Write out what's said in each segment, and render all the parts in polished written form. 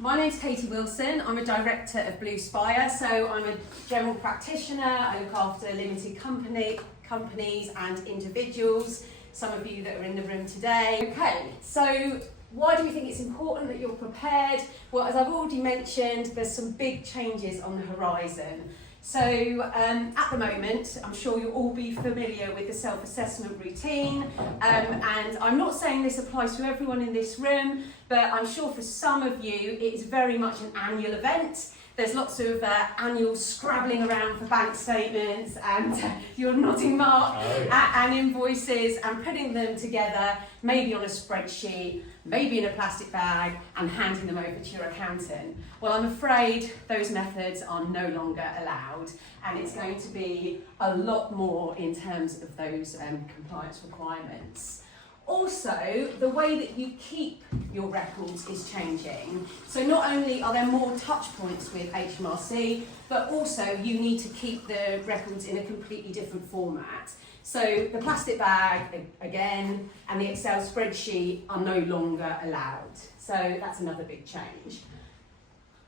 My name's Katie Wilson. I'm a director of Blue Spire, so I'm a general practitioner. I look after limited companies and individuals, some of you that are in the room today. Okay, so why do we think it's important that you're prepared? Well, as I've already mentioned, there's some big changes on the horizon. So at the moment, I'm sure you'll all be familiar with the self-assessment routine, and I'm not saying this applies to everyone in this room, but I'm sure for some of you it is very much an annual event. There's lots of annual scrabbling around for bank statements and you're nodding mark and invoices and putting them together, maybe on a spreadsheet, maybe in a plastic bag and handing them over to your accountant. Well, I'm afraid those methods are no longer allowed and it's going to be a lot more in terms of those compliance requirements. Also, the way that you keep your records is changing. So not only are there more touch points with HMRC, but also you need to keep the records in a completely different format. So the plastic bag, again, and the Excel spreadsheet are no longer allowed. So that's another big change.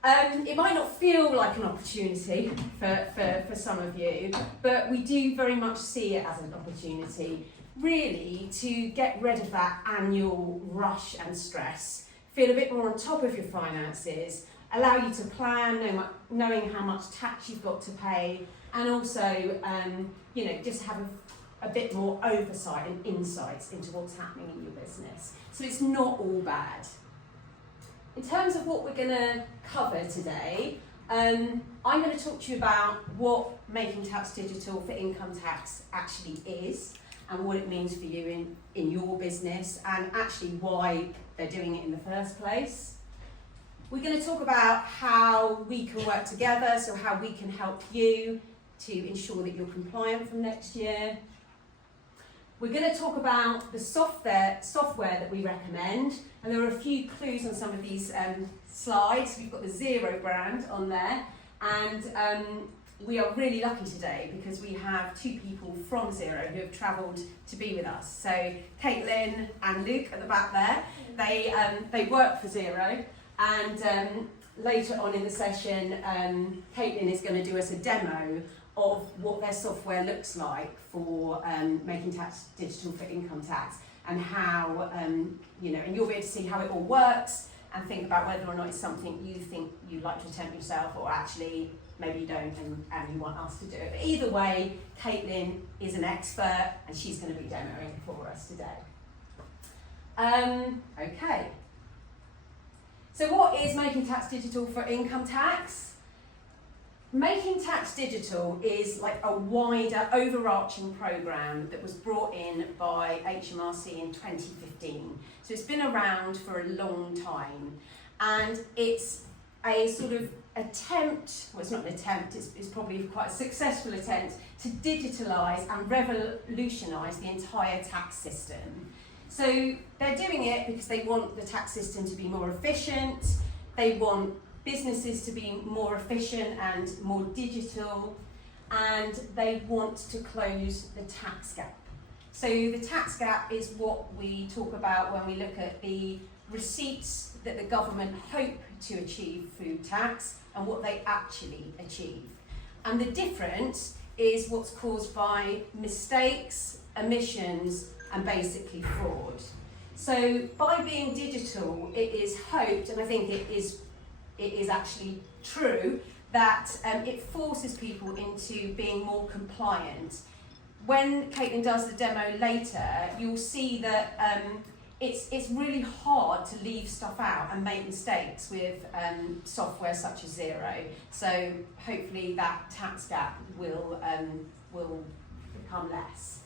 It might not feel like an opportunity for some of you, but we do very much see it as an opportunity, really, to get rid of that annual rush and stress, feel a bit more on top of your finances, allow you to plan, knowing how much tax you've got to pay, and also, just have a bit more oversight and insights into what's happening in your business. So it's not all bad. In terms of what we're going to cover today, I'm going to talk to you about what Making Tax Digital for income tax actually is and what it means for you in your business and actually why they're doing it in the first place. We're going to talk about how we can work together, so how we can help you to ensure that you're compliant from next year. We're going to talk about the software that we recommend, and there are a few clues on some of these slides. We've got the Xero brand on there, and we are really lucky today because we have two people from Xero who have travelled to be with us. So Caitlin and Luke at the back there, they work for Xero, and later on in the session, Caitlin is going to do us a demo of what their software looks like for Making Tax Digital for income tax and how, and you'll be able to see how it all works and think about whether or not it's something you think you'd like to attempt yourself or actually maybe you don't and you want us to do it. But either way, Caitlin is an expert and she's going to be demoing for us today. Okay. So what is Making Tax Digital for income tax? Making Tax Digital is like a wider, overarching programme that was brought in by HMRC in 2015. So it's been around for a long time, and it's a sort of attempt, well, it's not an attempt, it's probably quite a successful attempt to digitalise and revolutionise the entire tax system. So they're doing it because they want the tax system to be more efficient, they want businesses to be more efficient and more digital, and they want to close the tax gap. So the tax gap is what we talk about when we look at the receipts that the government hope to achieve through tax and what they actually achieve. And the difference is what's caused by mistakes, omissions, and basically fraud. So by being digital, it is hoped, and I think it is actually true, that it forces people into being more compliant. When Caitlin does the demo later, you'll see that it's really hard to leave stuff out and make mistakes with software such as Xero. So hopefully that tax gap will become less.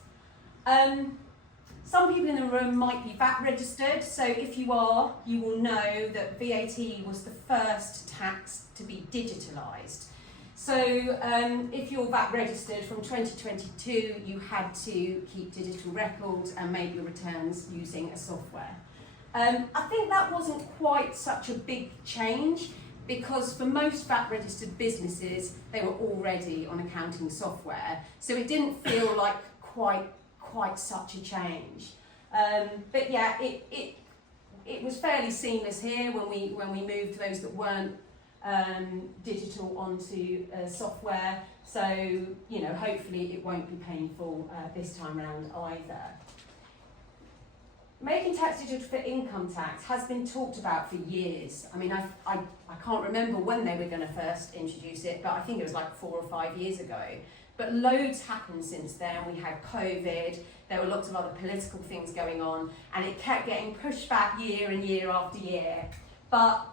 Some people in the room might be VAT registered, so if you are, you will know that VAT was the first tax to be digitalised. So if you're VAT registered from 2022, you had to keep digital records and make your returns using a software. I think that wasn't quite such a big change because for most VAT registered businesses, they were already on accounting software. So it didn't feel like quite such a change. But yeah, it was fairly seamless here when we moved those that weren't digital onto software. So, you know, hopefully it won't be painful this time around either. Making tax digital for income tax has been talked about for years. I mean, I can't remember when they were going to first introduce it, but I think it was like 4 or 5 years ago. But loads happened since then. We had COVID, there were lots of other political things going on, and it kept getting pushed back year and year after year. But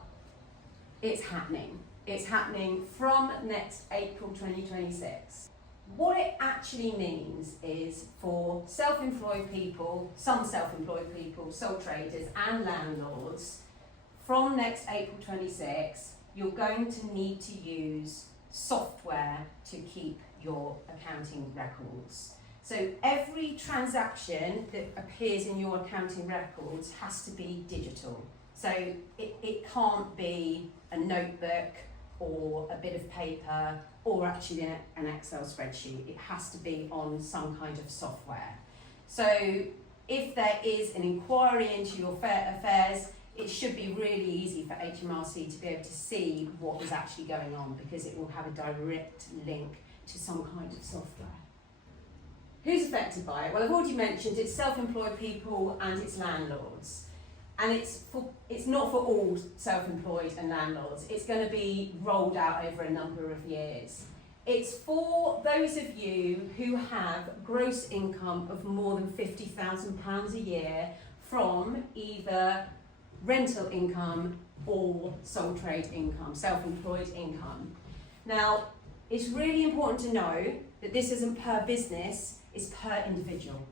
it's happening. It's happening from next April 2026. What it actually means is for self-employed people, some self-employed people, sole traders and landlords, from next April 26, you're going to need to use software to keep your accounting records. So every transaction that appears in your accounting records has to be digital. So it can't be a notebook or a bit of paper or actually an Excel spreadsheet. It has to be on some kind of software. So if there is an inquiry into your affairs, it should be really easy for HMRC to be able to see what is actually going on, because it will have a direct link to some kind of software. Who's affected by it? Well, I've already mentioned it's self-employed people and it's landlords. And it's not for all self-employed and landlords. It's going to be rolled out over a number of years. It's for those of you who have gross income of more than £50,000 a year from either rental income or sole trade income, self-employed income. Now, it's really important to know that this isn't per business, it's per individual.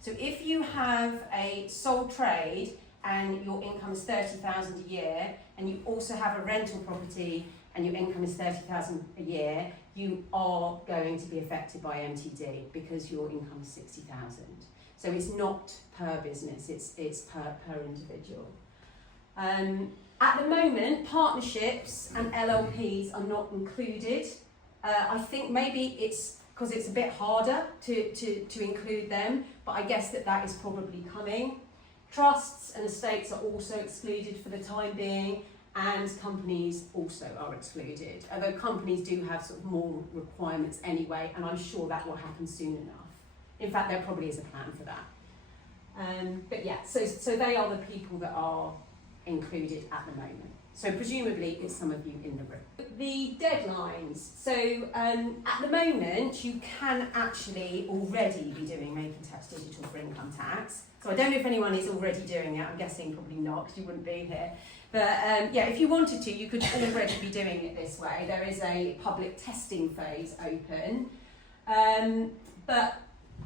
So if you have a sole trade and your income is £30,000 a year, and you also have a rental property and your income is £30,000 a year, you are going to be affected by MTD because your income is £60,000. So it's not per business, it's per individual. At the moment, partnerships and LLPs are not included. I think maybe it's because it's a bit harder to include them, but I guess that is probably coming. Trusts and estates are also excluded for the time being, and companies also are excluded, although companies do have sort of more requirements anyway, and I'm sure that will happen soon enough. In fact, there probably is a plan for that. But yeah, so they are the people that are included at the moment. So presumably it's some of you in the room. The deadlines. So at the moment you can actually already be doing Making Tax Digital for income tax. So I don't know if anyone is already doing it. I'm guessing probably not, because you wouldn't be here. But yeah, if you wanted to, you could already be doing it this way. There is a public testing phase open. But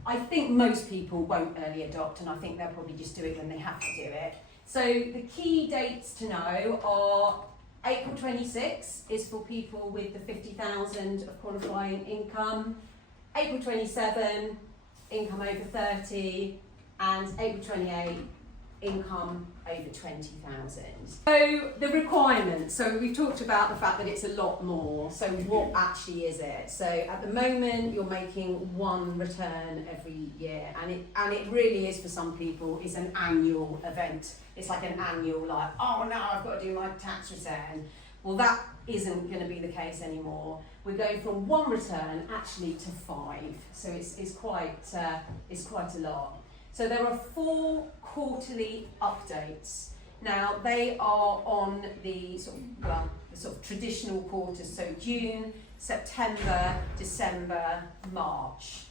I think most people won't early adopt, and I think they'll probably just do it when they have to do it. So the key dates to know are April 26 is for people with the 50,000 of qualifying income, April 27, income over 30, and April 28, income over 20,000. So the requirements, so we've talked about the fact that it's a lot more, so what actually is it? So at the moment you're making one return every year, and it really is, for some people, it's an annual event. It's like an annual, like, oh no, I've got to do my tax return. Well, that isn't going to be the case anymore. We're going from one return actually to 5, so it's quite a lot. So there are 4 quarterly updates. Now they are on the sort of traditional quarters, so June, September, December, March.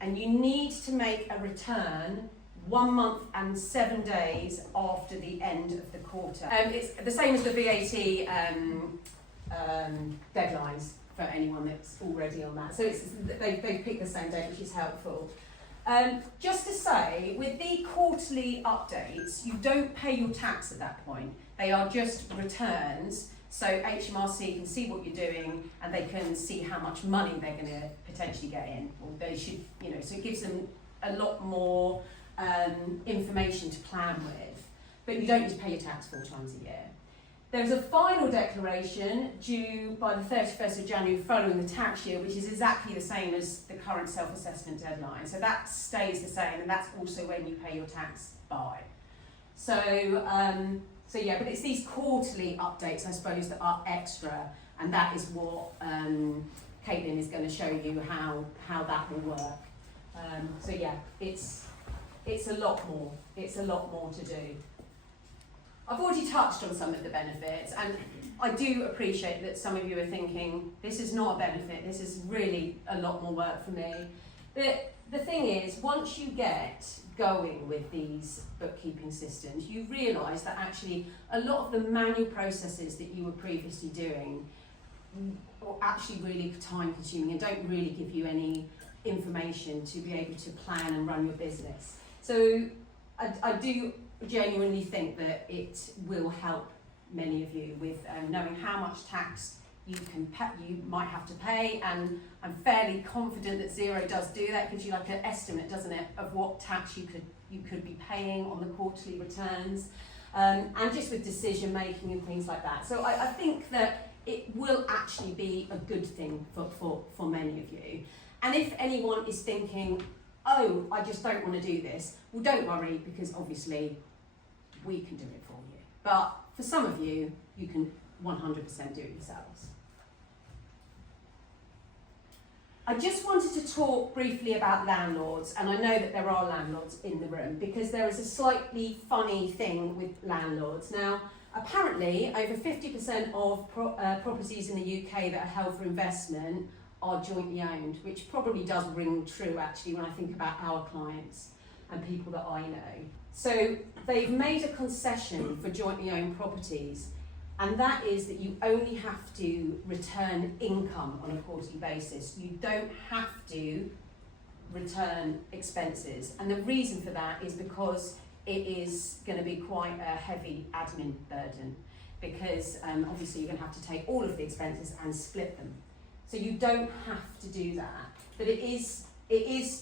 And you need to make a return 1 month and 7 days after the end of the quarter. It's the same as the VAT deadlines for anyone that's already on that. So they pick the same date, which is helpful. Just to say, with the quarterly updates, you don't pay your tax at that point. They are just returns, so HMRC can see what you're doing and they can see how much money they're going to potentially get in. Or they should, so it gives them a lot more information to plan with. But you don't need to pay your tax 4 times a year. There's a final declaration due by the 31st of January following the tax year, which is exactly the same as the current self-assessment deadline. So that stays the same, and that's also when you pay your tax by. So yeah, but it's these quarterly updates, I suppose, that are extra, and that is what Caitlin is going to show you how that will work. So yeah, it's a lot more. It's a lot more to do. I've already touched on some of the benefits, and I do appreciate that some of you are thinking, this is not a benefit, this is really a lot more work for me. But the thing is, once you get going with these bookkeeping systems, you realise that actually a lot of the manual processes that you were previously doing are actually really time consuming and don't really give you any information to be able to plan and run your business. So I do genuinely think that it will help many of you with knowing how much tax you might have to pay, and I'm fairly confident that Xero does do that. It gives you like an estimate, doesn't it, of what tax you could be paying on the quarterly returns, and just with decision making and things like that. So I think that it will actually be a good thing for many of you. And if anyone is thinking, oh, I just don't want to do this, well, don't worry, because obviously we can do it for you. But for some of you, you can 100% do it yourselves. I just wanted to talk briefly about landlords, and I know that there are landlords in the room, because there is a slightly funny thing with landlords. Now, apparently, over 50% of properties in the UK that are held for investment are jointly owned, which probably does ring true actually when I think about our clients and people that I know. So they've made a concession for jointly owned properties, and that is that you only have to return income on a quarterly basis. You don't have to return expenses. And the reason for that is because it is going to be quite a heavy admin burden, because obviously you're going to have to take all of the expenses and split them. So you don't have to do that. But it is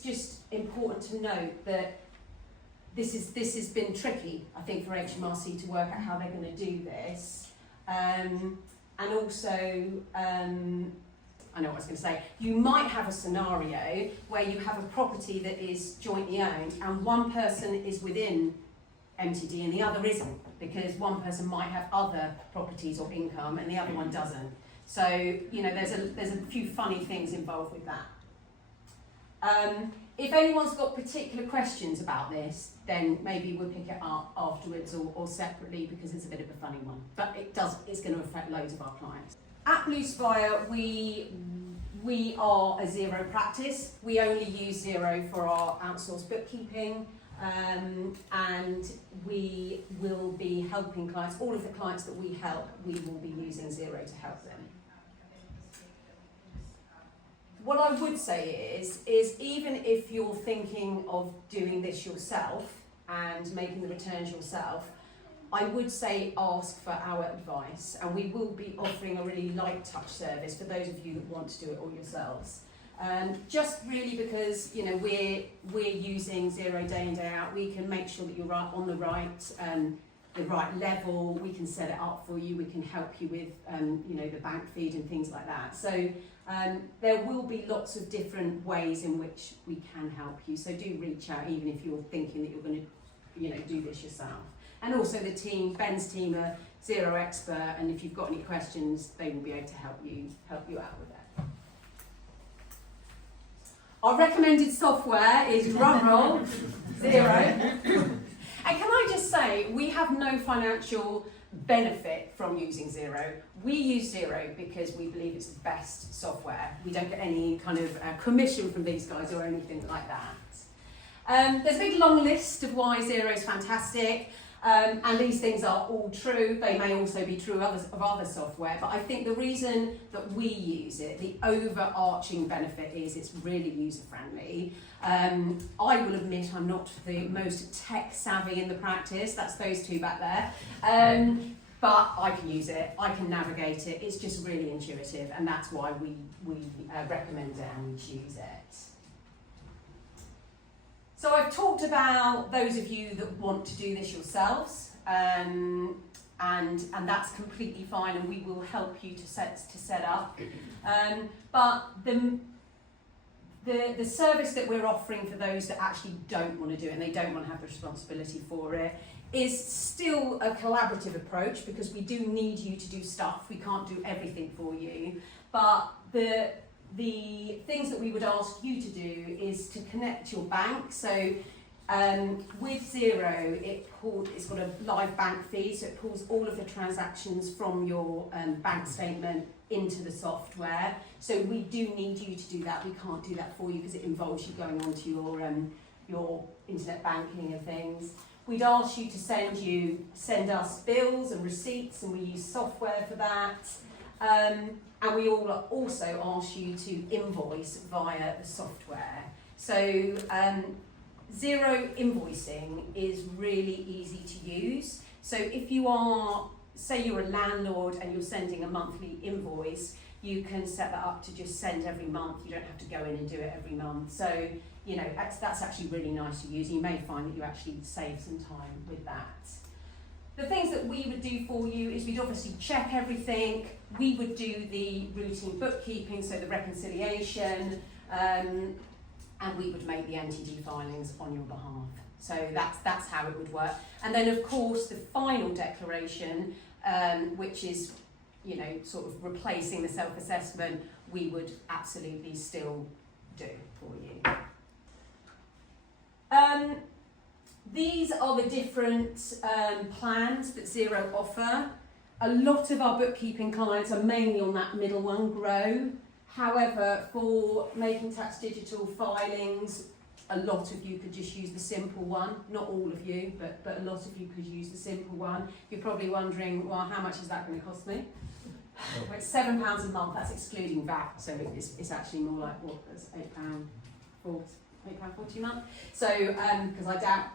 just important to note that this has been tricky, I think, for HMRC to work out how they're going to do this. And also, I know what I was going to say, you might have a scenario where you have a property that is jointly owned and one person is within MTD and the other isn't, because one person might have other properties or income and the other one doesn't. So, you know, there's a few funny things involved with that. If anyone's got particular questions about this, then maybe we'll pick it up afterwards or separately, because it's a bit of a funny one. But it's going to affect loads of our clients. At Blue Spire, we are a Xero practice. We only use Xero for our outsourced bookkeeping, and we will be helping clients. All of the clients that we help, we will be using Xero to help them. What I would say is even if you're thinking of doing this yourself and making the returns yourself, I would say ask for our advice, and we will be offering a really light touch service for those of you that want to do it all yourselves. Just really because, you know, we're using Xero day in, day out. We can make sure that you're right on the right level. We can set it up for you. We can help you with you know, the bank feed and things like that. So there will be lots of different ways in which we can help you. So do reach out, even if you're thinking that you're going to, you know, do this yourself. And also the team, Ben's team, are Xero expert, and if you've got any questions, they will be able to help you out with that. Our recommended software is drumroll, Xero. And can I just say, we have no financial benefit from using Xero. We use Xero because we believe it's the best software. We don't get any kind of commission from these guys or anything like that. There's a big long list of why Xero is fantastic. And these things are all true. They may also be true of other software, but I think the reason that we use it, the overarching benefit, is it's really user-friendly. I will admit I'm not the most tech-savvy in the practice. That's those two back there. But I can use it, I can navigate it. It's just really intuitive, and that's why we recommend it and we choose it. So I've talked about those of you that want to do this yourselves, and that's completely fine, and we will help you to set up. But the service that we're offering for those that actually don't want to do it and they don't want to have the responsibility for it is still a collaborative approach because we do need you to do stuff. We can't do everything for you. But the things that we would ask you to do is to connect your bank. So with Xero, it's got a live bank feed, so it pulls all of the transactions from your bank statement into the software. So we do need you to do that. We can't do that for you because it involves you going onto your internet banking and things. We'd ask you to send us bills and receipts, and we use software for that. And we also ask you to invoice via the software. So Xero invoicing is really easy to use. So if you are, say you're a landlord and you're sending a monthly invoice, you can set that up to just send every month. You don't have to go in and do it every month. So, you know, that's actually really nice to use. You may find that you actually save some time with that. The things that we would do for you is we'd obviously check everything. We would do the routine bookkeeping, so the reconciliation, and we would make the NTD filings on your behalf. So that's how it would work. And then of course the final declaration, which is, you know, sort of replacing the self-assessment, we would absolutely still do for you. These are the different plans that Xero offer. A lot of our bookkeeping clients are mainly on that middle one, Grow. However, for Making Tax Digital filings, a lot of you could just use the simple one. Not all of you, but a lot of you could use the simple one. You're probably wondering, well, how much is that going to cost me? Well, it's £7 a month, that's excluding VAT, so it's actually more like, what, it's £8.40 a month. So, because I doubt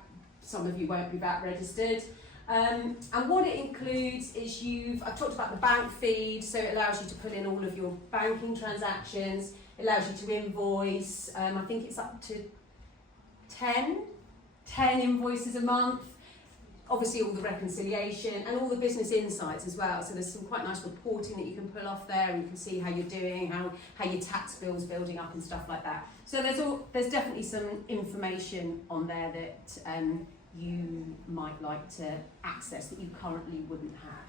some of you won't be VAT registered. And what it includes is I've talked about the bank feed, so it allows you to put in all of your banking transactions, it allows you to invoice, I think it's up to 10 invoices a month, obviously all the reconciliation and all the business insights as well, so there's some quite nice reporting that you can pull off there, and you can see how you're doing, how your tax bill's building up and stuff like that. So there's definitely some information on there that you might like to access that you currently wouldn't have.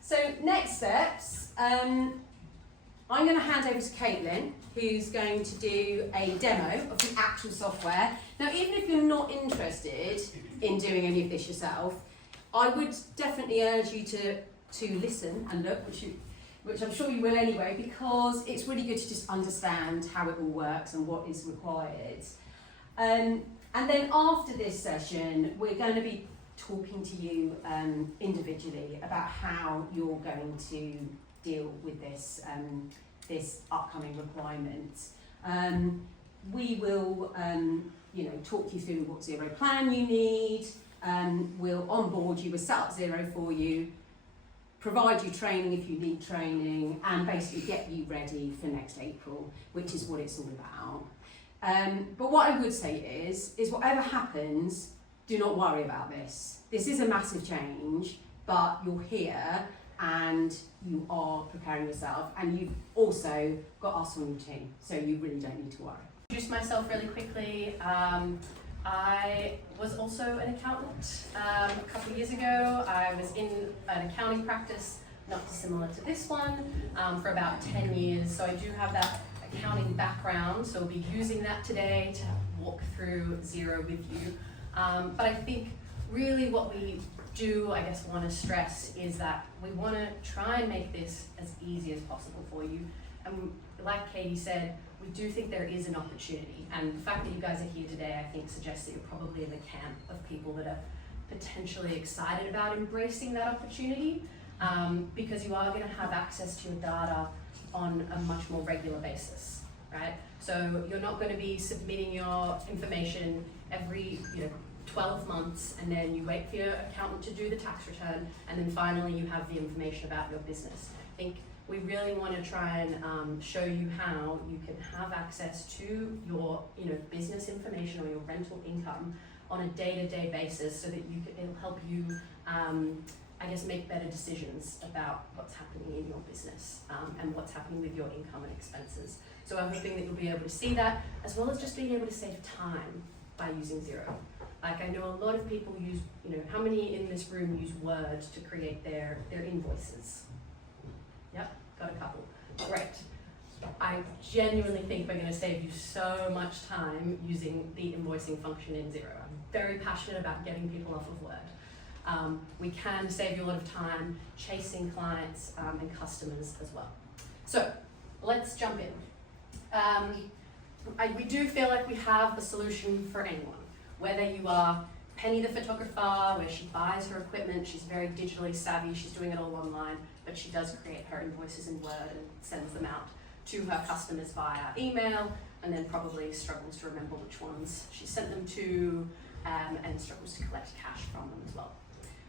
So next steps, I'm going to hand over to Caitlin, who's going to do a demo of the actual software. Now, even if you're not interested in doing any of this yourself, I would definitely urge you to listen and look, which I'm sure you will anyway, because it's really good to just understand how it all works and what is required. And then after this session, we're going to be talking to you individually about how you're going to deal with this upcoming requirement. We will talk you through what Xero plan you need, we'll onboard you, we'll set up Xero for you, provide you training if you need training, and basically get you ready for next April, which is what it's all about. But what I would say is whatever happens, do not worry about this. This is a massive change, but you're here and you are preparing yourself, and you've also got us on your team, so you really don't need to worry. Introduce myself really quickly. I was also an accountant a couple of years ago. I was in an accounting practice, not dissimilar to this one, for about 10 years, so I do have that accounting background, so we'll be using that today to walk through Xero with you. But I think really what we do, I guess, want to stress is that we want to try and make this as easy as possible for you. And like Katie said, we do think there is an opportunity, and the fact that you guys are here today, I think, suggests that you're probably in the camp of people that are potentially excited about embracing that opportunity, because you are going to have access to your data on a much more regular basis, right? So you're not going to be submitting your information every 12 months, and then you wait for your accountant to do the tax return, and then finally you have the information about your business. I think we really want to try and show you how you can have access to your business information or your rental income on a day-to-day basis, so that it'll help you I guess make better decisions about what's happening in your business and what's happening with your income and expenses. So I'm hoping that you'll be able to see that, as well as just being able to save time by using Xero. Like I know a lot of people use, how many in this room use Word to create their invoices? Yep, got a couple. Great. I genuinely think we're going to save you so much time using the invoicing function in Xero. I'm very passionate about getting people off of Word. We can save you a lot of time chasing clients and customers as well. So let's jump in. We do feel like we have a solution for anyone, whether you are Penny the photographer, where she buys her equipment, she's very digitally savvy, she's doing it all online, but she does create her invoices in Word and sends them out to her customers via email, and then probably struggles to remember which ones she sent them to, and struggles to collect cash from them as well.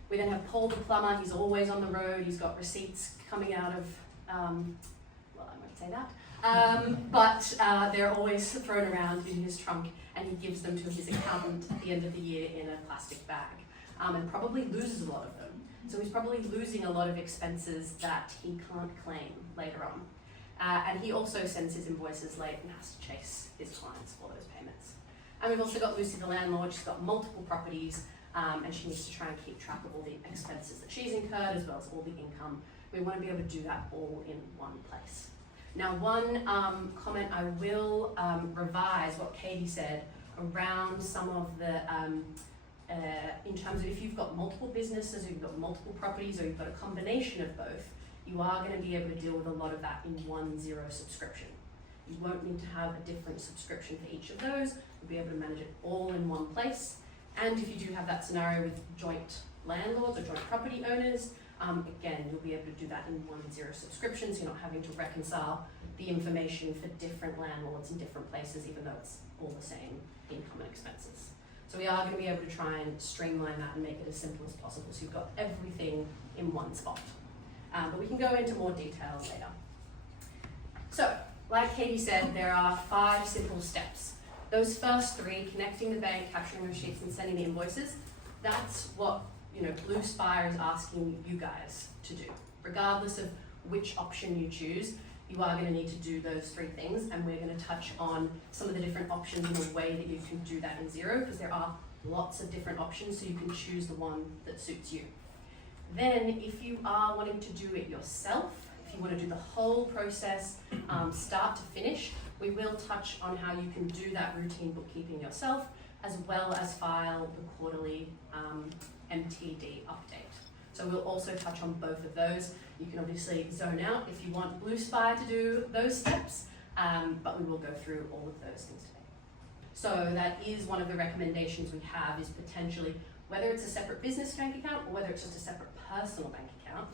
We then have Paul the plumber. He's always on the road. He's got receipts coming out of, well, I won't say that, but they're always thrown around in his trunk, and he gives them to his accountant at the end of the year in a plastic bag, and probably loses a lot of them. So he's probably losing a lot of expenses that he can't claim later on. And he also sends his invoices late and has to chase his clients for those payments. And we've also got Lucy the landlord. She's got multiple properties, and she needs to try and keep track of all the expenses that she's incurred as well as all the income. We want to be able to do that all in one place. Now, one comment I will revise what Katie said around some of the, in terms of if you've got multiple businesses, or you've got multiple properties, or you've got a combination of both, you are going to be able to deal with a lot of that in one Xero subscription. You won't need to have a different subscription for each of those. You'll be able to manage it all in one place. And if you do have that scenario with joint landlords or joint property owners, again, you'll be able to do that in one Xero subscription, so you're not having to reconcile the information for different landlords in different places, even though it's all the same income and expenses. So we are going to be able to try and streamline that and make it as simple as possible, so you've got everything in one spot. But we can go into more detail later. So, like Katie said, there are 5 simple steps. Those first 3, connecting the bank, capturing receipts, and sending the invoices, that's what Blue Spire is asking you guys to do. Regardless of which option you choose, you are going to need to do those 3 things, and we're going to touch on some of the different options and the way that you can do that in Xero, because there are lots of different options, so you can choose the one that suits you. Then, if you are wanting to do it yourself, if you want to do the whole process, start to finish, we will touch on how you can do that routine bookkeeping yourself, as well as file the quarterly MTD update. So we'll also touch on both of those. You can obviously zone out if you want Blue Spire to do those steps, but we will go through all of those things today. So that is one of the recommendations we have, is potentially, whether it's a separate business bank account or whether it's just a separate personal bank account,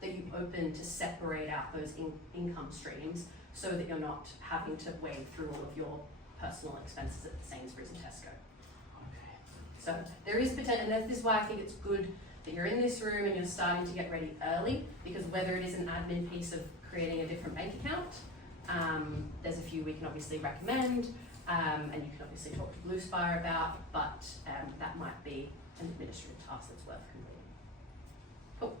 that you open to separate out those income streams so that you're not having to wade through all of your personal expenses at Sainsbury's and Tesco. Okay. So there is potential, and this is why I think it's good that you're in this room and you're starting to get ready early, because whether it is an admin piece of creating a different bank account, there's a few we can obviously recommend, and you can obviously talk to Blue Spire about, but that might be an administrative task that's worth completing. Cool.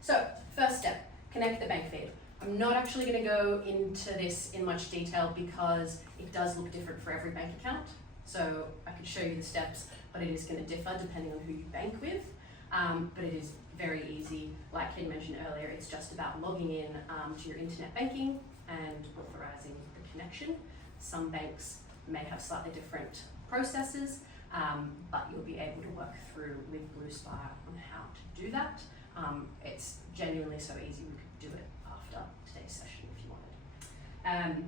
So, first step, connect the bank feed. I'm not actually going to go into this in much detail because it does look different for every bank account. So I could show you the steps, but it is going to differ depending on who you bank with. But it is very easy. Like Ken mentioned earlier, it's just about logging in to your internet banking and authorizing the connection. Some banks may have slightly different processes, but you'll be able to work through with Blue Spire on how to do that. It's genuinely so easy, we could do it after today's session if you wanted.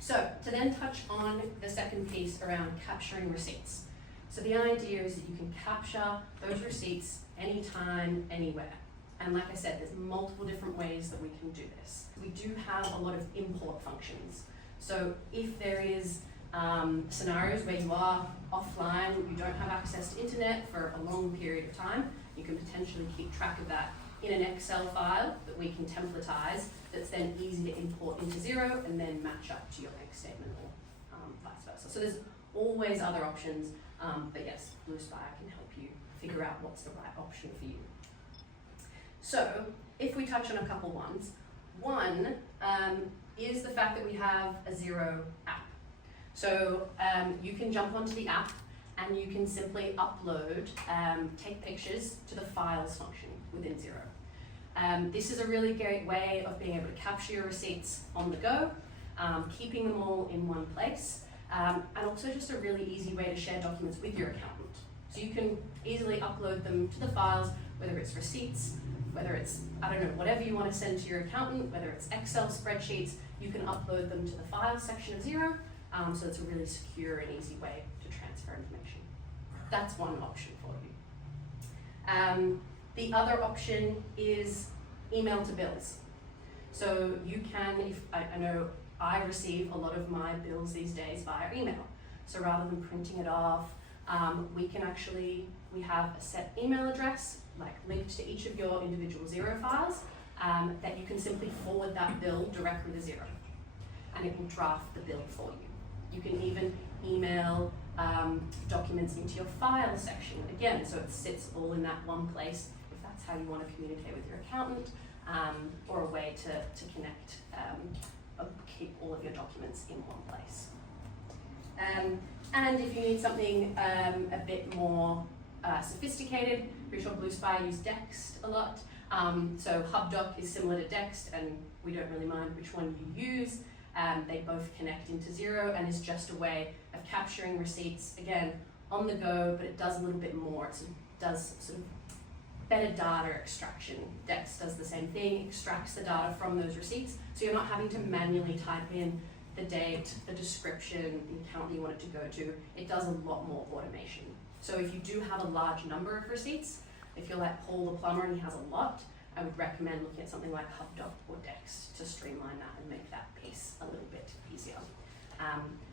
So to then touch on the second piece around capturing receipts. So the idea is that you can capture those receipts anytime, anywhere. And like I said, there's multiple different ways that we can do this. We do have a lot of import functions. So if there is scenarios where you are offline, you don't have access to internet for a long period of time, you can potentially keep track of that in an Excel file that we can templatize, that's then easy to import into Xero and then match up to your bank statement or vice versa. So there's always other options, but yes, Blue Spire can help you figure out what's the right option for you. So if we touch on a couple ones, one is the fact that we have a Xero app. So you can jump onto the app and you can simply upload, take pictures to the files function within Xero. This is a really great way of being able to capture your receipts on the go, keeping them all in one place, and also just a really easy way to share documents with your accountant. So you can easily upload them to the files, whether it's receipts, whether it's, I don't know, whatever you want to send to your accountant, whether it's Excel spreadsheets, you can upload them to the files section of Xero, so it's a really secure and easy way to transfer information. That's one option for you. The other option is email to bills. So you can, if I know I receive a lot of my bills these days via email. So rather than printing it off, we have a set email address, like linked to each of your individual Xero files, that you can simply forward that bill directly to Xero, and it will draft the bill for you. You can even email documents into your file section, again, so it sits all in that one place, if that's how you want to communicate with your accountant, or a way to connect, keep all of your documents in one place. And if you need something a bit more sophisticated, pretty sure Blue Spire use Dext a lot. So HubDoc is similar to Dext, and we don't really mind which one you use. They both connect into Xero, and is just a way of capturing receipts, again, on the go, but it does a little bit more. It does sort of better data extraction. Dext does the same thing, extracts the data from those receipts, so you're not having to manually type in the date, the description, the account you want it to go to. It does a lot more automation. So if you do have a large number of receipts, if you're like Paul the plumber and he has a lot, I would recommend looking at something like HubDoc or Dext to streamline that and make that piece a little bit easier.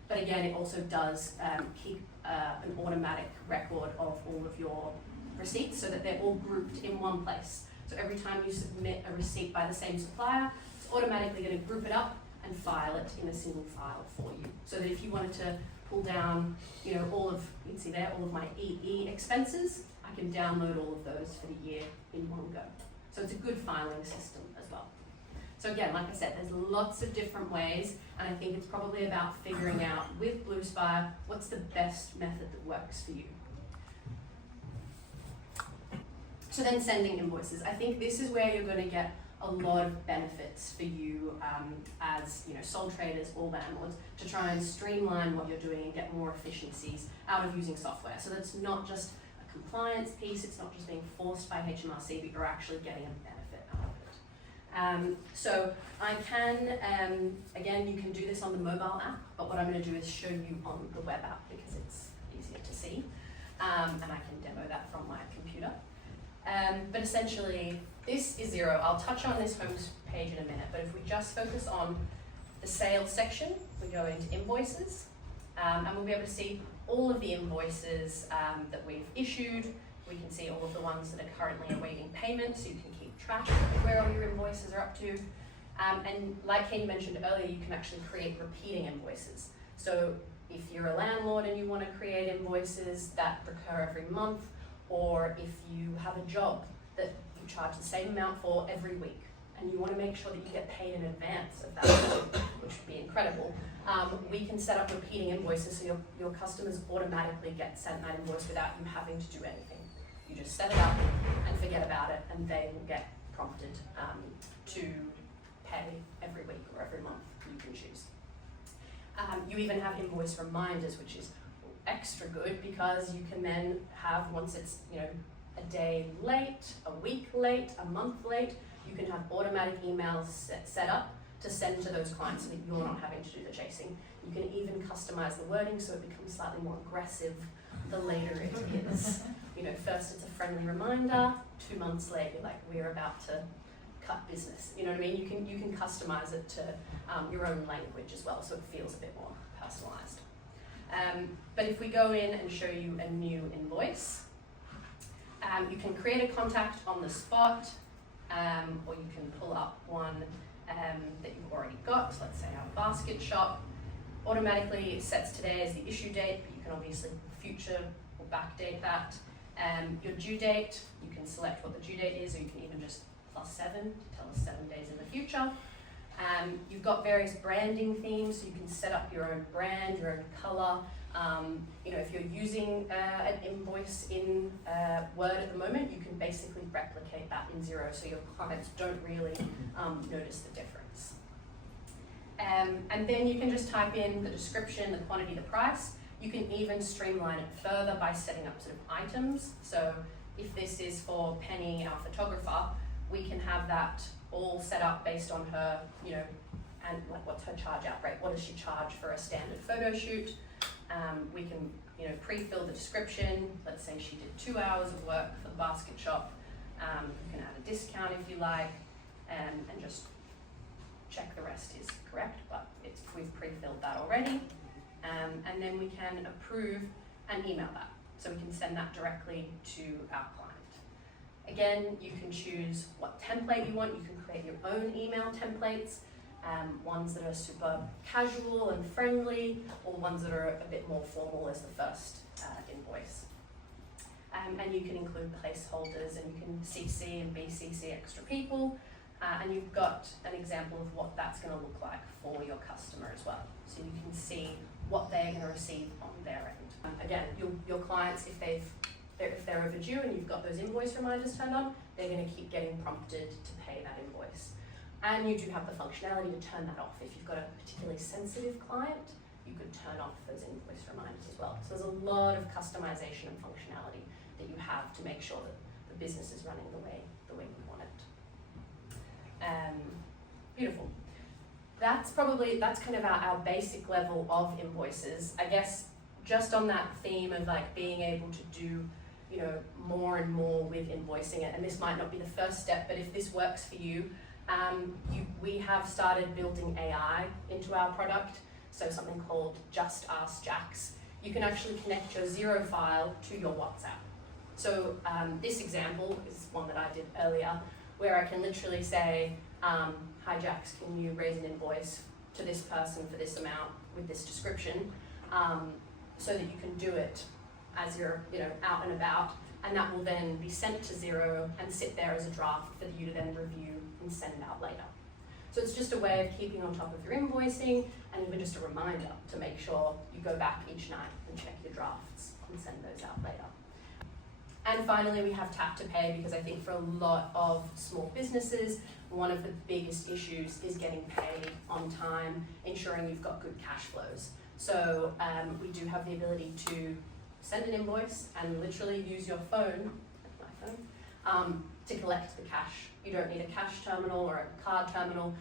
But again, it also does keep an automatic record of all of your receipts so that they're all grouped in one place. So every time you submit a receipt by the same supplier, it's automatically going to group it up and file it in a single file for you. So that if you wanted to pull down, you can see there, all of my EE expenses, I can download all of those for the year in one go. So it's a good filing system as well. So again, like I said, there's lots of different ways, and I think it's probably about figuring out with Blue Spire what's the best method that works for you. So then sending invoices. I think this is where you're going to get a lot of benefits for you as sole traders or landlords to try and streamline what you're doing and get more efficiencies out of using software. So that's not just a compliance piece, it's not just being forced by HMRC, but you're actually getting a benefit out of it. So I can, again, you can do this on the mobile app, but what I'm going to do is show you on the web app because it's easier to see, and I can demo that from my computer. But essentially, this is Xero. I'll touch on this home page in a minute, but if we just focus on the sales section, we go into invoices, and we'll be able to see all of the invoices that we've issued. We can see all of the ones that are currently awaiting payment, so you can keep track of where all your invoices are up to. And like Kane mentioned earlier, you can actually create repeating invoices. So if you're a landlord and you want to create invoices that recur every month, or if you have a job that you charge the same amount for every week, and you want to make sure that you get paid in advance of that, which would be incredible, we can set up repeating invoices so your customers automatically get sent that invoice without you having to do anything. You just set it up and forget about it, and they will get prompted to pay every week or every month. You can choose. You even have invoice reminders, which is extra good because you can then have, once it's a day late, a week late, a month late, you can have automatic emails set up to send to those clients so that you're not having to do the chasing. You can even customize the wording so it becomes slightly more aggressive the later it is. First it's a friendly reminder, 2 months later, you're like, we're about to cut business. You know what I mean? You can customize it to your own language as well, so it feels a bit more personalized. But if we go in and show you a new invoice, you can create a contact on the spot, or you can pull up one that you've already got. So let's say our basket shop. Automatically it sets today as the issue date, but you can obviously future or backdate that. Your due date, you can select what the due date is, or you can even just +7 to tell us 7 days in the future. You've got various branding themes, so you can set up your own brand, your own color, If you're using an invoice in Word at the moment, you can basically replicate that in Xero so your clients don't really notice the difference. And then you can just type in the description, the quantity, the price. You can even streamline it further by setting up sort of items. So if this is for Penny, our photographer, we can have that all set up based on her, and like what's her charge out rate, what does she charge for a standard photo shoot. We can, pre-fill the description. Let's say she did 2 hours of work for the basket shop. You can add a discount if you like, and just check the rest is correct, but we've pre-filled that already. And then we can approve and email that. So we can send that directly to our client. Again, you can choose what template you want. You can create your own email templates, ones that are super casual and friendly, or ones that are a bit more formal as the first invoice. And you can include placeholders, and you can CC and BCC extra people. And you've got an example of what that's going to look like for your customer as well. So you can see what they're going to receive on their end. Again, your clients, if they're overdue and you've got those invoice reminders turned on, they're going to keep getting prompted to pay that invoice. And you do have the functionality to turn that off. If you've got a particularly sensitive client, you could turn off those invoice reminders as well. So there's a lot of customization and functionality that you have to make sure that the business is running the way you want it. Beautiful. That's kind of our basic level of invoices. I guess just on that theme of like being able to do, more and more with invoicing it, and this might not be the first step, but if this works for you, we have started building AI into our product. So something called Just Ask Jax. You can actually connect your Xero file to your WhatsApp. So this example is one that I did earlier, where I can literally say, hi Jax, can you raise an invoice to this person for this amount with this description, so that you can do it as you're out and about, and that will then be sent to Xero and sit there as a draft for you to then review and send out later. So it's just a way of keeping on top of your invoicing, and even just a reminder to make sure you go back each night and check your drafts and send those out later. And finally, we have tap to pay, because I think for a lot of small businesses, one of the biggest issues is getting paid on time, ensuring you've got good cash flows. So we do have the ability to send an invoice and literally use your phone, my phone, to collect the cash. You don't need a cash terminal or a card terminal.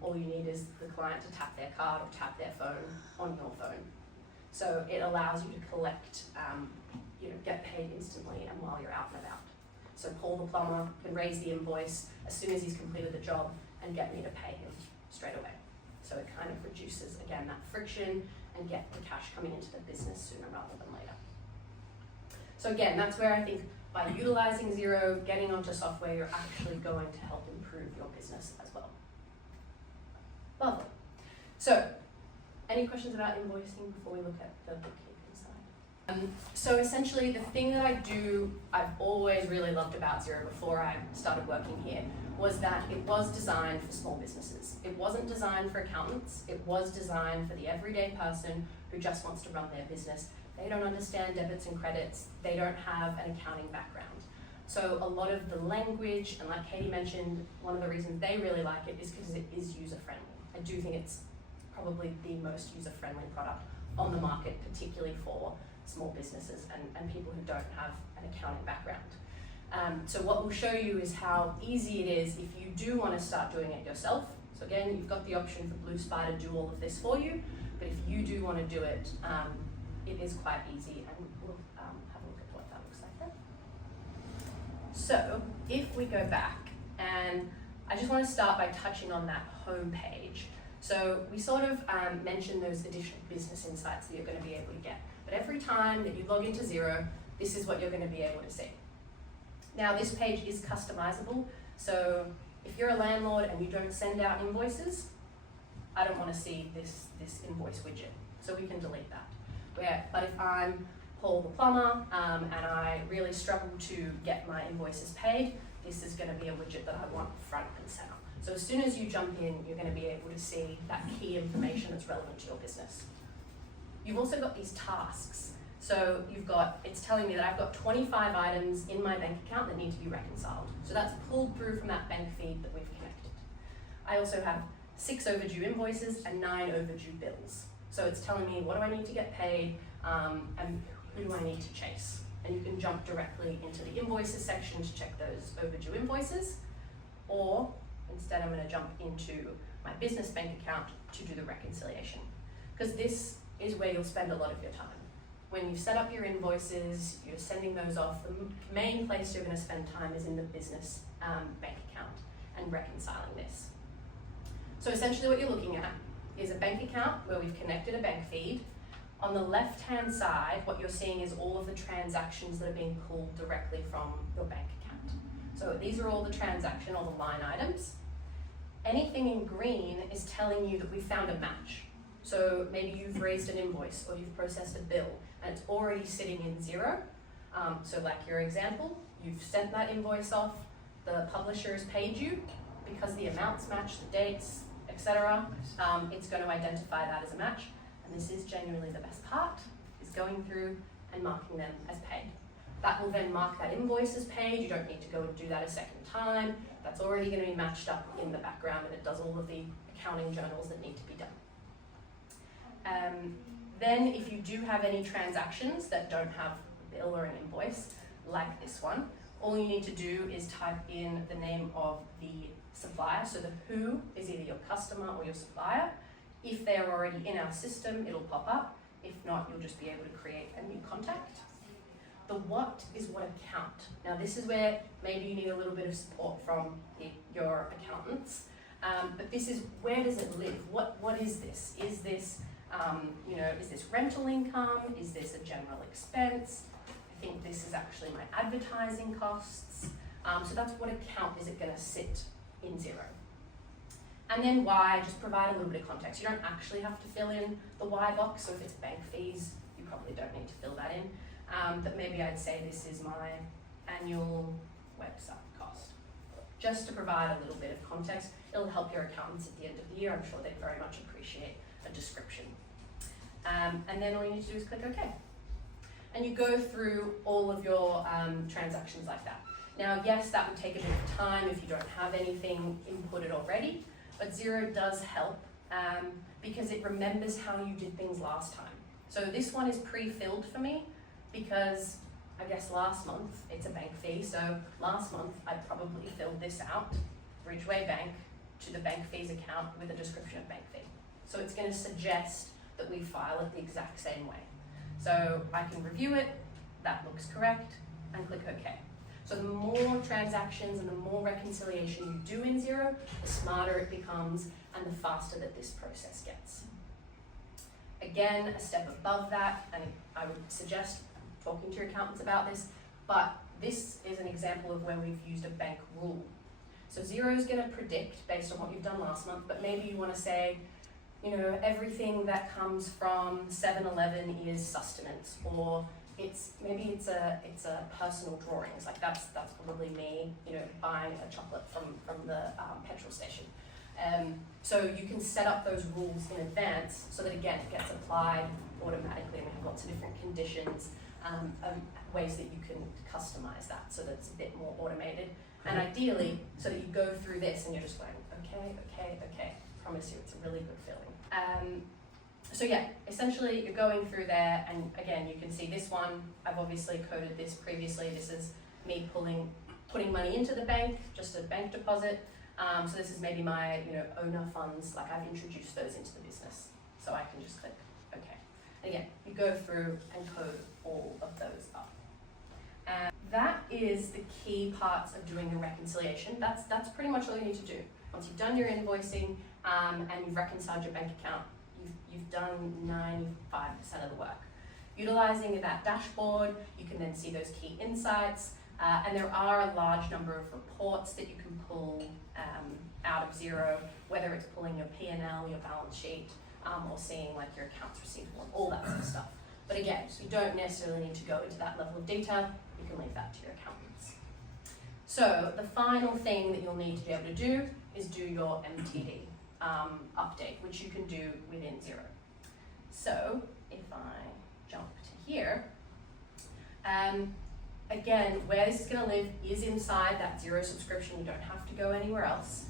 All you need is the client to tap their card or tap their phone on your phone. So it allows you to collect, get paid instantly and while you're out and about. So Paul the plumber can raise the invoice as soon as he's completed the job and get me to pay him straight away. So it kind of reduces, again, that friction and get the cash coming into the business sooner rather than later. So again, that's where I think by utilizing Xero, getting onto software, you're actually going to help improve your business as well. Lovely. So, any questions about invoicing before we look at the bookkeeping side? So essentially, the thing that I've always really loved about Xero before I started working here, was that it was designed for small businesses. It wasn't designed for accountants. It was designed for the everyday person who just wants to run their business. They don't understand debits and credits. They don't have an accounting background. So a lot of the language, and like Katie mentioned, one of the reasons they really like it is because it is user-friendly. I do think it's probably the most user-friendly product on the market, particularly for small businesses and people who don't have an accounting background. So what we'll show you is how easy it is if you do want to start doing it yourself. So again, you've got the option for Blue Spy to do all of this for you, but if you do want to do it, it is quite easy, and we'll have a look at what that looks like then. So if we go back, and I just want to start by touching on that home page. So we sort of mentioned those additional business insights that you're going to be able to get. But every time that you log into Xero, this is what you're going to be able to see. Now this page is customizable, so if you're a landlord and you don't send out invoices, I don't want to see this invoice widget, so we can delete that. But if I'm Paul the plumber and I really struggle to get my invoices paid, this is going to be a widget that I want front and center. So as soon as you jump in, you're going to be able to see that key information that's relevant to your business. You've also got these tasks. So it's telling me that I've got 25 items in my bank account that need to be reconciled. So that's pulled through from that bank feed that we've connected. I also have 6 overdue invoices and 9 overdue bills. So it's telling me what do I need to get paid and who do I need to chase. And you can jump directly into the invoices section to check those overdue invoices, or instead I'm going to jump into my business bank account to do the reconciliation, because this is where you'll spend a lot of your time. When you set up your invoices, you're sending those off, the main place you're going to spend time is in the business bank account and reconciling this. So essentially what you're looking at is a bank account where we've connected a bank feed. On the left-hand side, what you're seeing is all of the transactions that are being pulled directly from your bank account. So these are all the transaction, all the line items. Anything in green is telling you that we found a match. So maybe you've raised an invoice or you've processed a bill and it's already sitting in zero. So like your example, you've sent that invoice off, the publisher has paid you because the amounts match, the dates, etc. It's going to identify that as a match. And this is genuinely the best part, is going through and marking them as paid. That will then mark that invoice as paid. You don't need to go and do that a second time. That's already going to be matched up in the background, and it does all of the accounting journals that need to be done. Then if you do have any transactions that don't have a bill or an invoice, like this one, all you need to do is type in the name of the supplier. So the who is either your customer or your supplier. If they're already in our system, it'll pop up. If not, you'll just be able to create a new contact. The what is what account. Now this is where maybe you need a little bit of support from your accountants. But this is, where does it live? What is this? Is this, is this rental income? Is this a general expense? I think this is actually my advertising costs. So that's what account is it going to sit in zero. And then why, just provide a little bit of context. You don't actually have to fill in the why box, so if it's bank fees, you probably don't need to fill that in. But maybe I'd say this is my annual website cost. Just to provide a little bit of context, it'll help your accountants at the end of the year. I'm sure they very much appreciate a description. And then all you need to do is click OK. And you go through all of your transactions like that. Now, yes, that would take a bit of time if you don't have anything inputted already, but Xero does help because it remembers how you did things last time. So this one is pre-filled for me because I guess last month, it's a bank fee, so last month I probably filled this out, Bridgeway Bank, to the bank fees account with a description of bank fee. So it's going to suggest that we file it the exact same way. So I can review it, that looks correct, and click OK. So the more transactions and the more reconciliation you do in Xero, the smarter it becomes and the faster that this process gets. Again, a step above that, and I would suggest talking to your accountants about this, but this is an example of where we've used a bank rule. So Xero is going to predict based on what you've done last month, but maybe you want to say, everything that comes from 7-Eleven is sustenance, or maybe it's a personal drawings, like that's probably me, buying a chocolate from the petrol station. So you can set up those rules in advance so that again it gets applied automatically, and we have lots of different conditions, ways that you can customize that so that it's a bit more automated. And ideally, so that you go through this and you're just going, okay. Promise you, it's a really good feeling. So yeah, essentially you're going through there, and again, you can see this one, I've obviously coded this previously. This is me putting money into the bank, just a bank deposit. So this is maybe my owner funds, like I've introduced those into the business. So I can just click OK. And again, you go through and code all of those up. And that is the key parts of doing the reconciliation. That's pretty much all you need to do. Once you've done your invoicing and you've reconciled your bank account, you've done 95% of the work. Utilizing that dashboard, you can then see those key insights, and there are a large number of reports that you can pull out of Xero, whether it's pulling your P&L, your balance sheet, or seeing like your accounts receivable, all that sort of stuff. But again, you don't necessarily need to go into that level of detail. You can leave that to your accountants. So the final thing that you'll need to be able to do is do your MTD update, which you can do within Xero. So if I jump to here, again, where this is going to live is inside that zero subscription. You don't have to go anywhere else.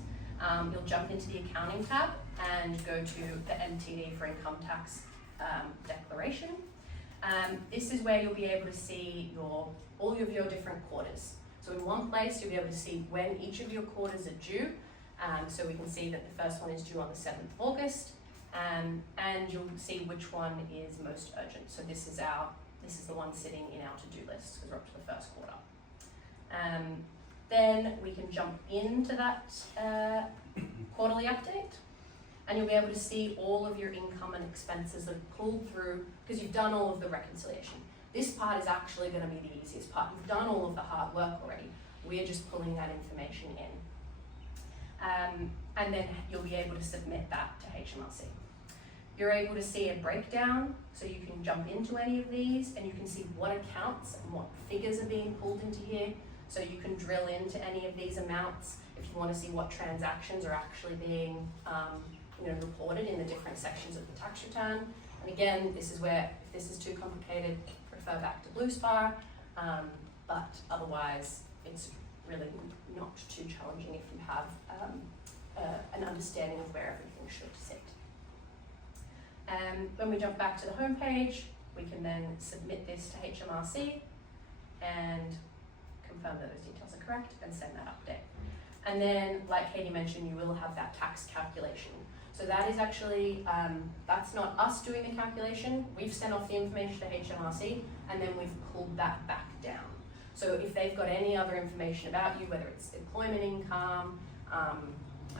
You'll jump into the accounting tab and go to the MTD for income tax declaration. This is where you'll be able to see all of your different quarters. So in one place, you'll be able to see when each of your quarters are due. So we can see that the first one is due on the 7th of August, and you'll see which one is most urgent. So this is the one sitting in our to-do list because we're up to the first quarter. Then we can jump into that quarterly update, and you'll be able to see all of your income and expenses that are pulled through because you've done all of the reconciliation. This part is actually going to be the easiest part. You've done all of the hard work already. We're just pulling that information in. And then you'll be able to submit that to HMRC. You're able to see a breakdown, so you can jump into any of these and you can see what accounts and what figures are being pulled into here. So you can drill into any of these amounts if you want to see what transactions are actually being reported in the different sections of the tax return. And again, this is where, if this is too complicated, refer back to BlueSpire, but otherwise it's really not too challenging if you have an understanding of where everything should sit. When we jump back to the home page, we can then submit this to HMRC and confirm that those details are correct and send that update. And then, like Katie mentioned, you will have that tax calculation. So that is actually, that's not us doing the calculation. We've sent off the information to HMRC and then we've pulled that back down. So if they've got any other information about you, whether it's employment income, I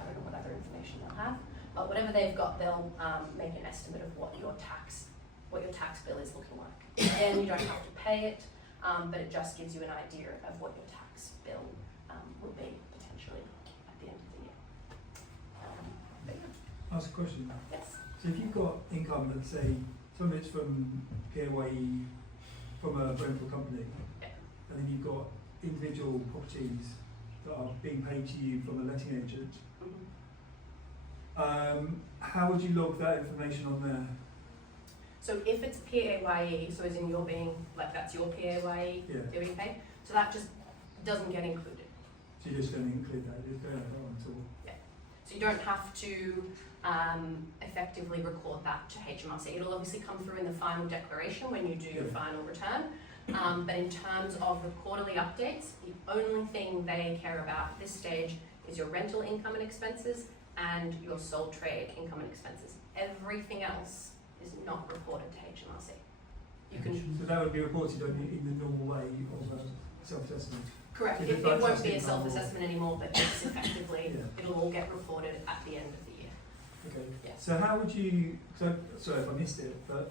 don't know what other information they'll have, but whatever they've got, they'll make an estimate of what your tax bill is looking like. Again, you don't have to pay it, but it just gives you an idea of what your tax bill will be potentially at the end of the year. Ask a question. Yes. So if you've got income, let's say some of it's from PAYE, from a rental company, Yeah. and then you've got individual properties that are being paid to you from a letting agent, how would you log that information on there? So if it's PAYE, so as in you're being, like that's your PAYE, Yeah. you're being paid, so that just doesn't get included. So you're just going to include that, you just don't have that on at all. So you don't have to effectively record that to HMRC. It'll obviously come through in the final declaration when you do your final return. But in terms of the quarterly updates, the only thing they care about at this stage is your rental income and expenses and your sole trade income and expenses. Everything else is not reported to HMRC. You can. So that would be reported in the normal way of a self-assessment. Correct. If It it's won't like be a income self-assessment anymore, but it's effectively, Yeah. it'll all get reported at the end of the year. Okay. Yes. So how would you, sorry if I missed it, but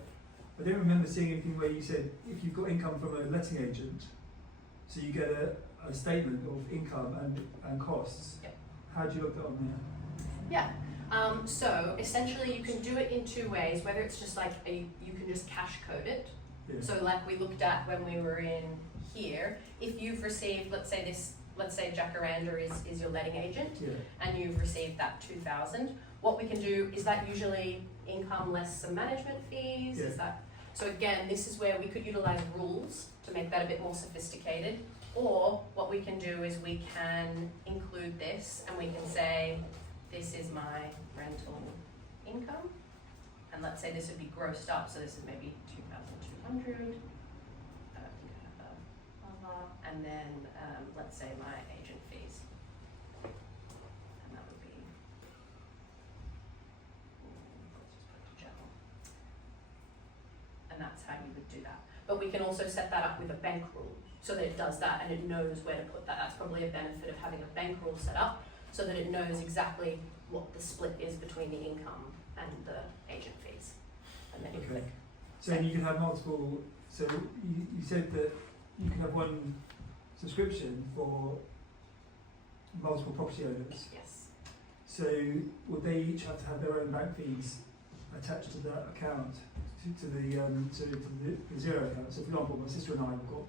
I don't remember seeing anything where you said if you've got income from a letting agent, so you get a statement of income and costs. Yep. How do you log that on there? Yeah. So essentially you can do it in two ways, whether it's just like you can just cash code it. Yeah. So like we looked at when we were in here, if you've received, let's say Jacaranda is your letting agent, Yeah. and you've received that 2,000, what we can do is that usually income less some management fees, Yeah. is that, so again, this is where we could utilize rules to make that a bit more sophisticated, or what we can do is we can include this and we can say, this is my rental income, and let's say this would be grossed up, so this is maybe 2,200, and then let's say my agent fees, and that would be, let's just put it to general, and that's how you would do that. But we can also set that up with a bank rule so that it does that and it knows where to put that. That's probably a benefit of having a bank rule set up so that it knows exactly what the split is between the income and the agent fees, and then you Okay. click. So you can have multiple, so you said that you can have one subscription for multiple property owners. Yes. So would they each have to have their own bank fees attached to that account, to the zero account? So for example, my sister and I have got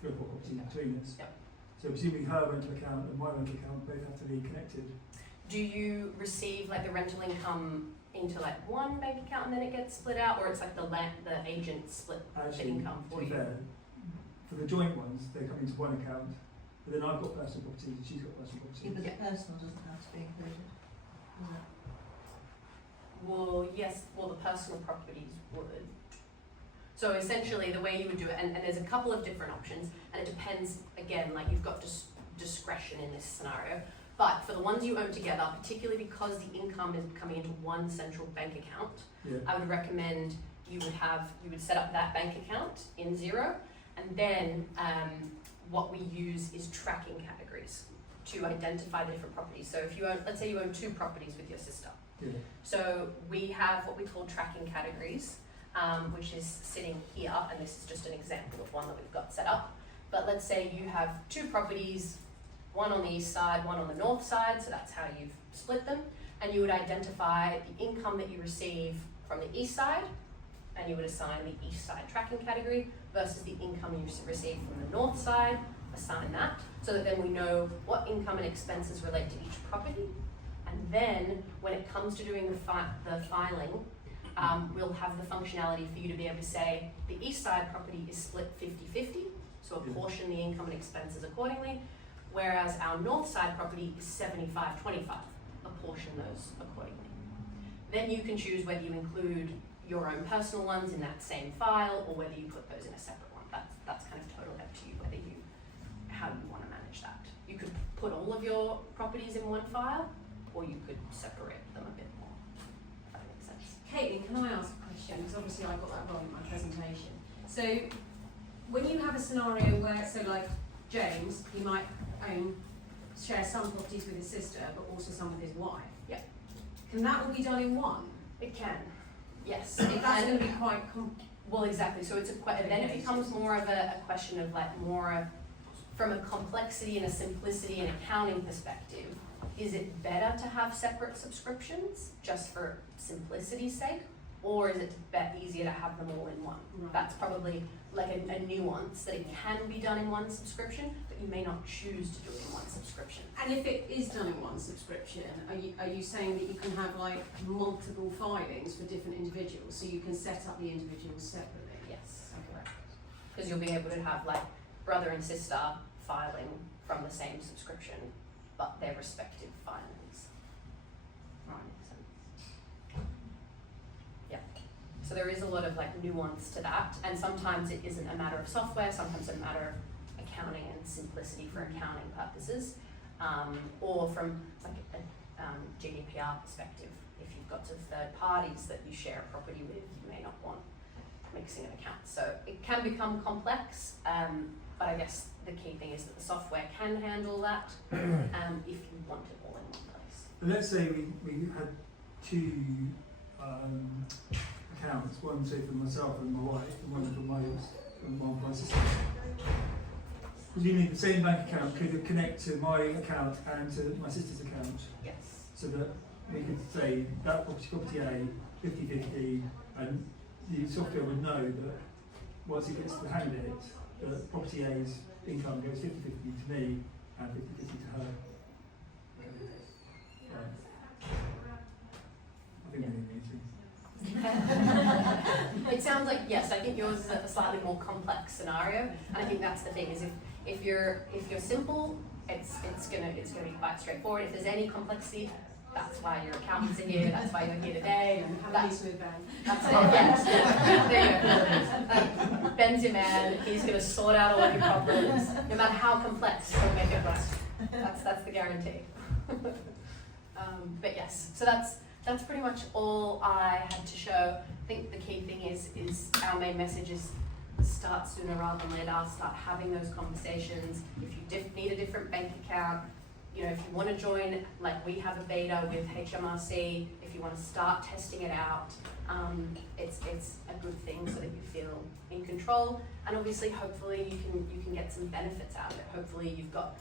3 or 4 properties between us. Yep. So presumably her rental account and my rental account both have to be connected. do you receive like the rental income into like one bank account and then it gets split out, or it's like the agent split the income for to be you? fair, for the joint ones, they come into one account, but then I've got personal properties and she's got personal properties. Yeah, but the personal doesn't have to be included, does it? Well, yes, well the personal properties would. So essentially the way you would do it, and there's a couple of different options, and it depends, again, like you've got discretion in this scenario, but for the ones you own together, particularly because the income is coming into one central bank account, Yeah. I would recommend you would set up that bank account in Xero, and then what we use is tracking categories to identify the different properties. So if you own, let's say you own 2 properties with your sister. Yeah. So we have what we call tracking categories, which is sitting here, and this is just an example of one that we've got set up. But let's say you have 2 properties, one on the east side, one on the north side, so that's how you've split them, and you would identify the income that you receive from the east side, and you would assign the east side tracking category versus the income you receive from the north side, assign that, so that then we know what income and expenses relate to each property. And then when it comes to doing the filing, we'll have the functionality for you to be able to say the east side property is split 50-50, so apportion the income and expenses accordingly, whereas our north side property is 75-25, apportion those accordingly. Then you can choose whether you include your own personal ones in that same file or whether you put those in a separate one. That's kind of totally up to you how you want to manage that. You could put all of your properties in one file, or you could separate them a bit more, if that makes sense. Caitlin, can I ask a question? Because obviously I got that wrong in my presentation. So when you have a scenario where, so like James, he might share some properties with his sister, but also some with his wife. Yeah. Can that all be done in one? It can, yes. If that's going to be quite well, exactly. So it's then it becomes more of a question of like more from a complexity and a simplicity and accounting perspective. Is it better to have separate subscriptions just for simplicity's sake, or is it easier to have them all in one? Right. That's probably like a nuance that it can be done in one subscription, but you may not choose to do it in one subscription. And if it is done in one subscription, are you saying that you can have like multiple filings for different individuals, so you can set up the individuals separately? Yes, Okay. correct. Because you'll be able to have like brother and sister filing from the same subscription, but their respective filings. Right. Makes sense. Yeah. So there is a lot of like nuance to that, and sometimes it isn't a matter of software, sometimes it's a matter of accounting and simplicity for accounting purposes, or from like a GDPR perspective. If you've got to third parties that you share a property with, you may not want mixing an account. So it can become complex, but I guess the key thing is that the software can handle that if you want it all in one place. But let's say we had 2 accounts, one say for myself and my wife, and one for my sister. Presumably the same bank account could connect to my account and to my sister's account, Yes. so that we could say that property A, 50-50, and the software would know that once it gets to the hang of it, that property A's income goes 50-50 to me and 50-50 to her. Right. I think we need a meeting. It sounds like, yes, I think yours is a slightly more complex scenario, and I think that's the thing, is if you're simple, it's gonna be quite straightforward. If there's any complexity, that's why your accountants are here, that's why you're here today. Have a piece with Ben. That's it, yes. There you go. Ben's your man, he's gonna sort out all of your problems, no matter how complex, he'll make it work. That's the guarantee. But yes, so that's pretty much all I had to show. I think the key thing is our main message is start sooner rather than later, start having those conversations. If you need a different bank account, if you want to join, like we have a beta with HMRC, if you want to start testing it out, it's a good thing so that you feel in control, and obviously hopefully you can get some benefits out of it. Hopefully you've got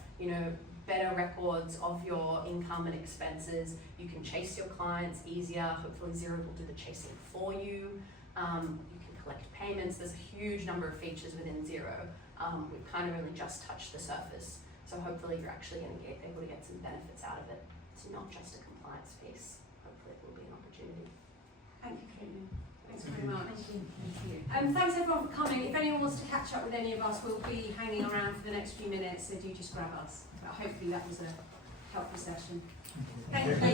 better records of your income and expenses. You can chase your clients easier. Hopefully Xero will do the chasing for you. You can collect payments. There's a huge number of features within Xero. We've kind of really just touched the surface. So hopefully you're actually going to get able to get some benefits out of it not just a compliance piece. Hopefully it will be an opportunity. Thank you, Caitlin. Thanks Thank very you. much. Thank you. Thanks everyone for coming. If anyone wants to catch up with any of us, we'll be hanging around for the next few minutes, so do just grab us. But hopefully that was a helpful session. Thank you.